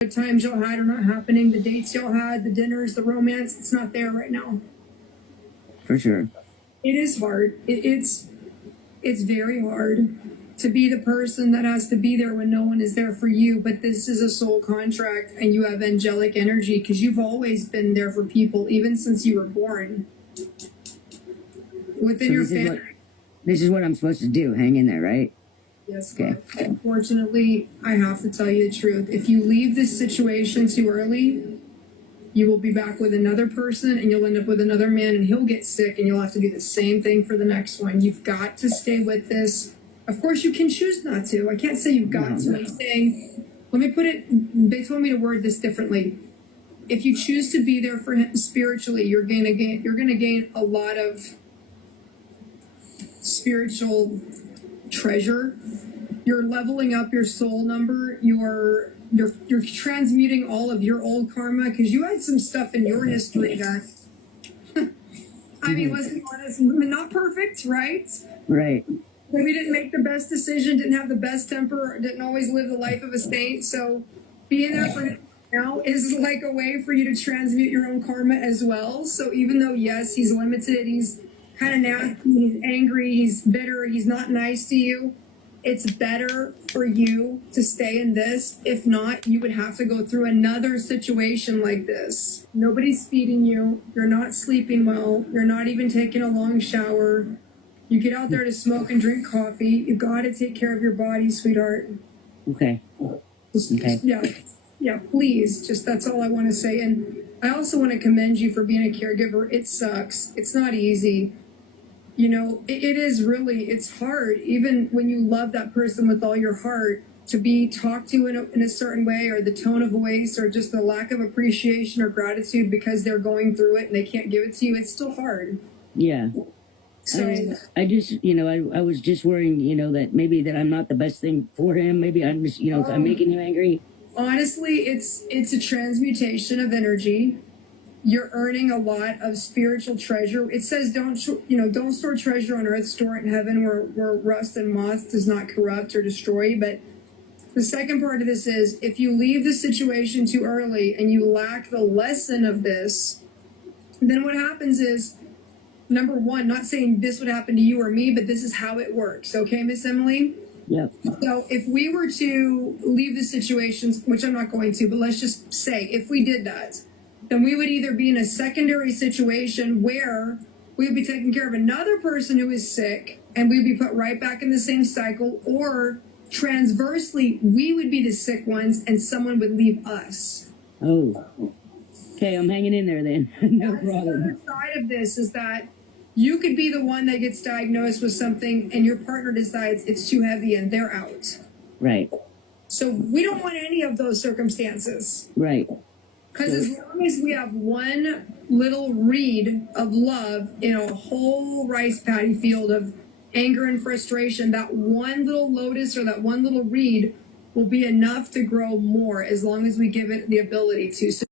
The times y'all had are not happening. The dates y'all had, the dinners, the romance, it's not there right now. For sure. It is hard. It's very hard to be the person that has to be there when no one is there for you. But this is a soul contract, and you have angelic energy because you've always been there for people, even since you were born. Within your family. This is what I'm supposed to do. Hang in there, right? Yes. Okay. Unfortunately, I have to tell you the truth. If you leave this situation too early, you will be back with another person and you'll end up with another man and he'll get sick and you'll have to do the same thing for the next one. You've got to stay with this. Of course, you can choose not to. I can't say you've got to. I'm saying, let me put it, they told me to word this differently. If you choose to be there for him spiritually, you're going to gain a lot of spiritual treasure. You're leveling up your soul number. You're transmuting all of your old karma because you had some stuff in your history that I mean, let's be honest, not perfect, right? Right. Maybe didn't make the best decision, didn't have the best temper, didn't always live the life of a saint. So being there for him now is like a way for you to transmute your own karma as well. So even though, yes, he's limited, he's kind of nasty, he's angry, he's bitter, he's not nice to you, it's better for you to stay in this. If not, you would have to go through another situation like this. Nobody's feeding you, you're not sleeping well, you're not even taking a long shower. You get out there to smoke and drink coffee. You got to take care of your body, sweetheart. Okay. Okay. Yeah, please. Just that's all I want to say. And I also want to commend you for being a caregiver. It sucks. It's not easy. You know, it is really, it's hard. Even when you love that person with all your heart, to be talked to in a certain way, or the tone of voice, or just the lack of appreciation or gratitude because they're going through it and they can't give it to you, it's still hard. Yeah. So I just, I was just worrying, that maybe that I'm not the best thing for him. Maybe I'm just, I'm making him angry. Honestly, it's a transmutation of energy. You're earning a lot of spiritual treasure. It says don't store treasure on earth, store it in heaven where rust and moth does not corrupt or destroy. But the second part of this is if you leave the situation too early and you lack the lesson of this, then what happens is, number one, not saying this would happen to you or me, but this is how it works. Okay, Miss Emily? Yep. So if we were to leave the situations, which I'm not going to, but let's just say if we did that, then we would either be in a secondary situation where we would be taking care of another person who is sick and we'd be put right back in the same cycle, or transversely, we would be the sick ones and someone would leave us. Oh. Okay, I'm hanging in there then. No problem. The other side of this is that you could be the one that gets diagnosed with something and your partner decides it's too heavy and they're out. Right. So we don't want any of those circumstances. Right. Because as long as we have one little reed of love in a whole rice paddy field of anger and frustration, that one little lotus or that one little reed will be enough to grow more as long as we give it the ability to. So